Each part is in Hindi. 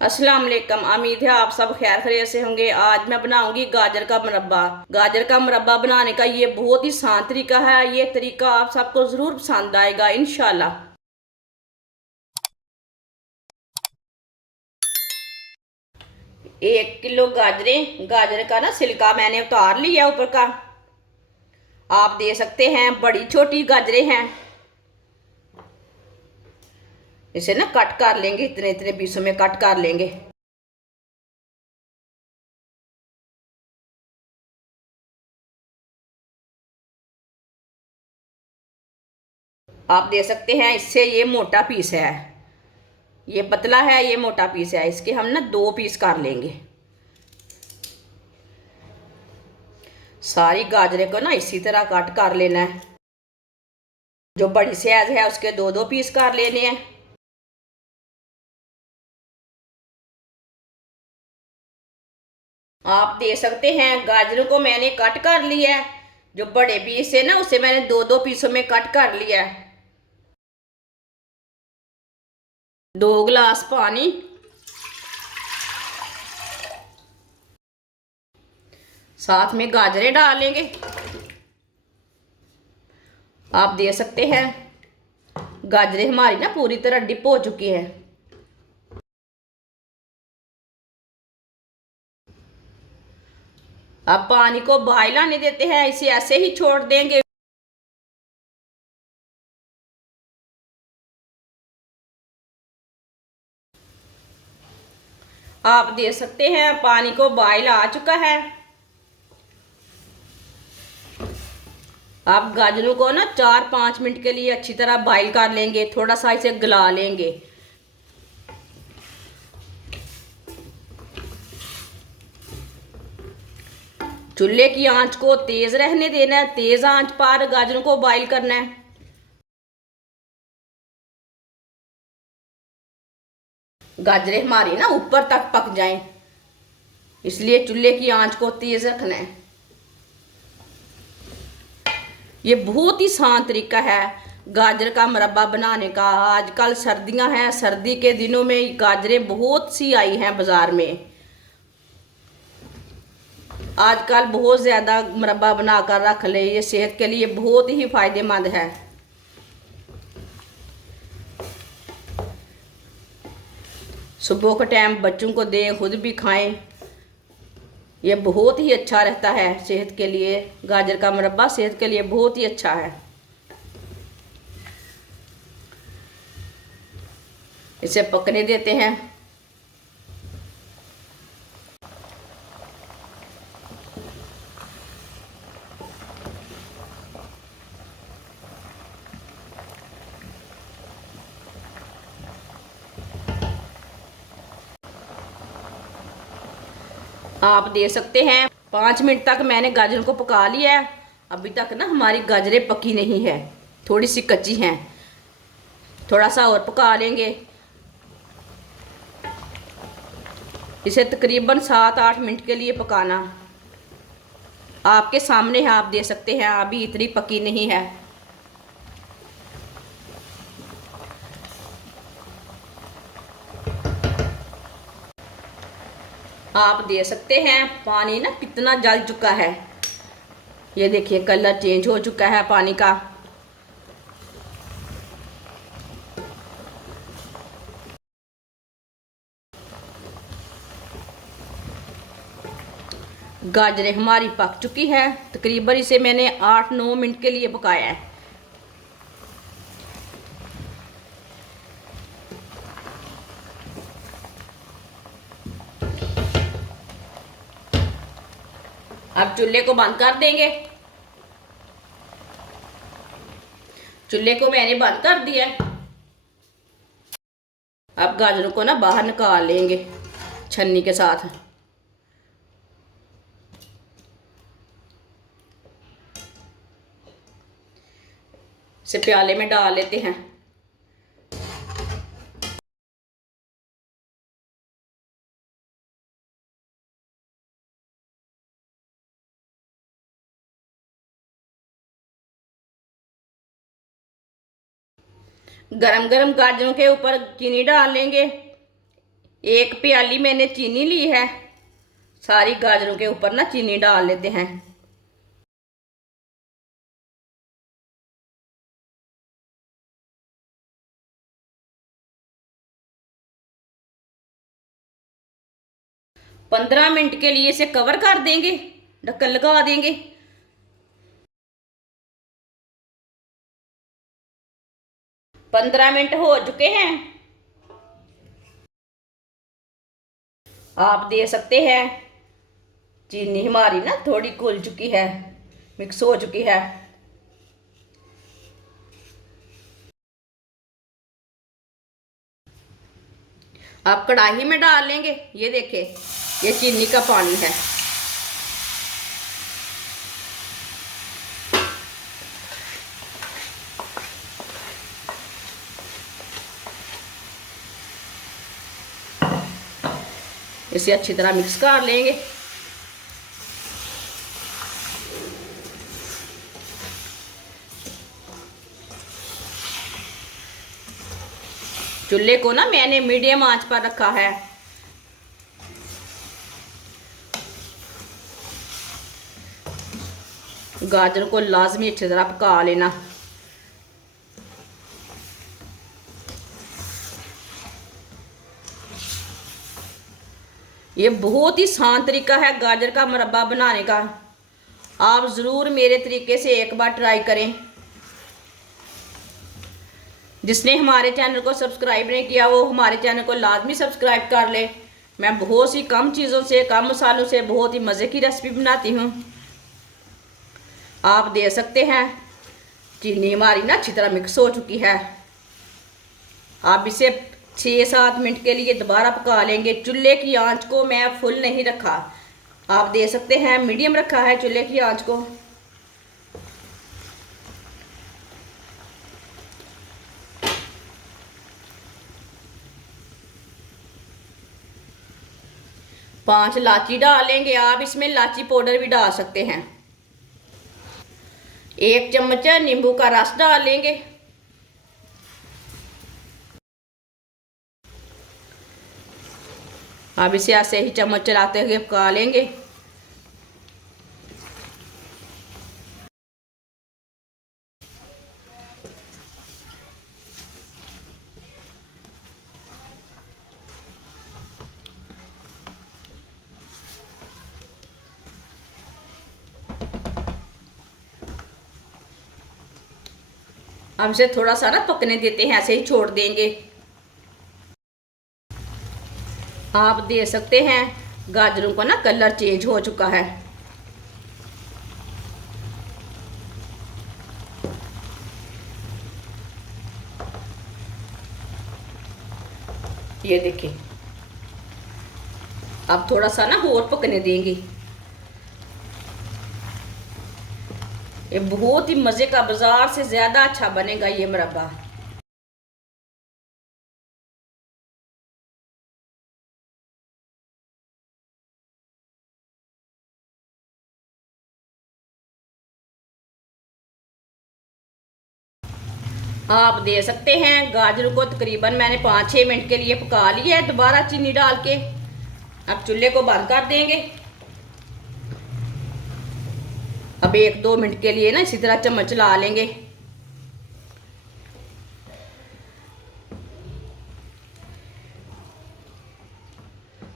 अस्सलाम वालेकुम। उम्मीद है आप सब खैर खैरियत से होंगे। आज मैं बनाऊंगी गाजर का मुरब्बा। गाजर का मुरब्बा बनाने का ये बहुत ही आसान तरीका है। ये तरीका आप सबको ज़रूर पसंद आएगा इंशाल्लाह। 1 किलो गाजरें, गाजर का ना छिलका मैंने उतार लिया ऊपर का। आप दे सकते हैं बड़ी छोटी गाजरें हैं। इसे ना कट कर लेंगे, इतने इतने पीसों में कट कर लेंगे। आप दे सकते हैं इससे ये मोटा पीस है, ये पतला है, ये मोटा पीस है। इसके हम ना 2 पीस कर लेंगे। सारी गाजरें को ना इसी तरह कट कर लेना है। जो बड़ी साइज है उसके 2 2 पीस कर लेने हैं। आप दे सकते हैं गाजरों को मैंने कट कर लिया है। जो बड़े पीस है ना उसे मैंने 2 2 पीसों में कट कर लिया है। 2 गिलास पानी, साथ में गाजरें डालेंगे। आप दे सकते हैं गाजरें हमारी ना पूरी तरह डिप हो चुकी है। अब पानी को बॉयल आने देते हैं, इसे ऐसे ही छोड़ देंगे। आप दे सकते हैं पानी को बॉयल आ चुका है। आप गाजरों को ना 4 5 मिनट के लिए अच्छी तरह बॉईल कर लेंगे, थोड़ा सा इसे गला लेंगे। चूल्हे की आंच को तेज रहने देना है, तेज आंच पर गाजरों को बॉईल करना है। गाजरें हमारी ना ऊपर तक पक जाएं, इसलिए चूल्हे की आंच को तेज रखना है। ये बहुत ही आसान तरीका है गाजर का मुरब्बा बनाने का। आजकल सर्दियां हैं, सर्दी के दिनों में गाजरें बहुत सी आई हैं बाजार में। आजकल बहुत ज़्यादा मुरब्बा बनाकर रख ले, ये सेहत के लिए बहुत ही फायदेमंद है। सुबह के टाइम बच्चों को दें, खुद भी खाएं। ये बहुत ही अच्छा रहता है सेहत के लिए। गाजर का मुरब्बा सेहत के लिए बहुत ही अच्छा है। इसे पकने देते हैं। आप दे सकते हैं 5 मिनट तक मैंने गाजरों को पका लिया है। अभी तक ना हमारी गाजरें पकी नहीं है, थोड़ी सी कच्ची हैं। थोड़ा सा और पका लेंगे। इसे तकरीबन 7 8 मिनट के लिए पकाना। आपके सामने है, आप दे सकते हैं अभी इतनी पकी नहीं है। आप दे सकते हैं पानी ना कितना जल चुका है। ये देखिए कलर चेंज हो चुका है पानी का। गाजरें हमारी पक चुकी है। तकरीबन इसे मैंने 8 9 मिनट के लिए पकाया है। अब चूल्हे को बंद कर देंगे। चूल्हे को मैंने बंद कर दिया है। अब गाजरों को ना बाहर निकाल लेंगे छन्नी के साथ। इसे प्याले में डाल लेते हैं। गरम गरम गाजरों के ऊपर चीनी डाल लेंगे। एक प्याली मैंने चीनी ली है। सारी गाजरों के ऊपर ना चीनी डाल लेते हैं। पंद्रह मिनट के लिए इसे कवर कर देंगे, ढक्कन लगा देंगे। 15 मिनट हो चुके हैं। आप दे सकते हैं चीनी हमारी ना थोड़ी घुल चुकी है, मिक्स हो चुकी है। आप कढ़ाई में डाल लेंगे। ये देखिए, ये चीनी का पानी है। इसे अच्छी तरह मिक्स कर लेंगे। चूल्हे को ना मैंने मीडियम आंच पर रखा है। गाजर को लाजमी अच्छी तरह पका लेना। ये बहुत ही आसान तरीका है गाजर का मुरब्बा बनाने का। आप ज़रूर मेरे तरीके से एक बार ट्राई करें। जिसने हमारे चैनल को सब्सक्राइब नहीं किया वो हमारे चैनल को लाजमी सब्सक्राइब कर ले। मैं बहुत सी कम चीज़ों से, कम मसालों से बहुत ही मज़े की रेसिपी बनाती हूँ। आप दे सकते हैं। चीनी हमारी ना अच्छी तरह मिक्स हो चुकी है। आप इसे 6-7 मिनट के लिए दोबारा पका लेंगे। चूल्हे की आंच को मैं फुल नहीं रखा, आप दे सकते हैं मीडियम रखा है चूल्हे की आंच को। पांच इलायची डालेंगे। आप इसमें इलायची पाउडर भी डाल सकते हैं। 1 चम्मच नींबू का रस डाल लेंगे। अब इसे ऐसे ही चम्मच चलाते हुए पका लेंगे। अब इसे थोड़ा सा ना पकने देते हैं, ऐसे ही छोड़ देंगे। आप दे सकते हैं गाजरों का ना कलर चेंज हो चुका है। ये देखिए, अब थोड़ा सा ना और पकने देंगे। ये बहुत ही मज़े का, बाजार से ज़्यादा अच्छा बनेगा ये मुरब्बा। आप दे सकते हैं गाजरों को तकरीबन मैंने 5-6 मिनट के लिए पका लिया है दोबारा चीनी डाल के। अब चूल्हे को बंद कर देंगे। अब 1-2 मिनट के लिए ना इसी तरह चम्मच चला लेंगे।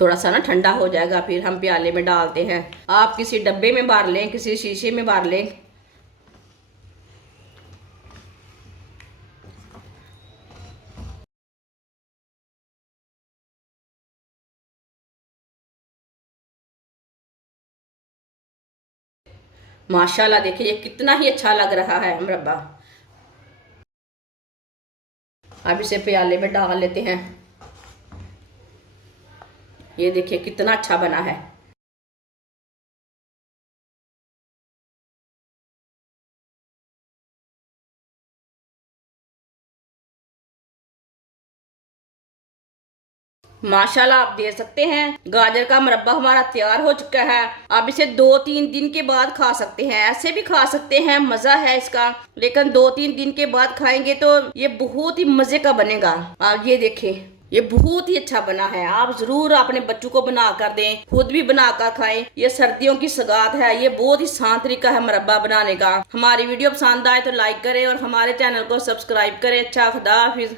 थोड़ा सा ना ठंडा हो जाएगा, फिर हम प्याले में डालते हैं। आप किसी डब्बे में भर लें, किसी शीशे में भर लें। माशाल्लाह देखिए ये कितना ही अच्छा लग रहा है मुरब्बा। अब इसे प्याले में डाल लेते हैं। ये देखिए कितना अच्छा बना है। माशाल्लाह आप दे सकते हैं गाजर का मुरब्बा हमारा तैयार हो चुका है। आप इसे 2-3 दिन के बाद खा सकते हैं, ऐसे भी खा सकते हैं, मज़ा है इसका। लेकिन 2-3 दिन के बाद खाएंगे तो ये बहुत ही मज़े का बनेगा। आप ये देखें, ये बहुत ही अच्छा बना है, आप जरूर अपने बच्चों को बना कर दें, खुद भी बनाकर खाएं। ये सर्दियों की सौगात है। ये बहुत ही आसान तरीका है मुरब्बा बनाने का। हमारी वीडियो पसंद आए तो लाइक करें और हमारे चैनल को सब्सक्राइब करें। अच्छा, खुदा हाफिज।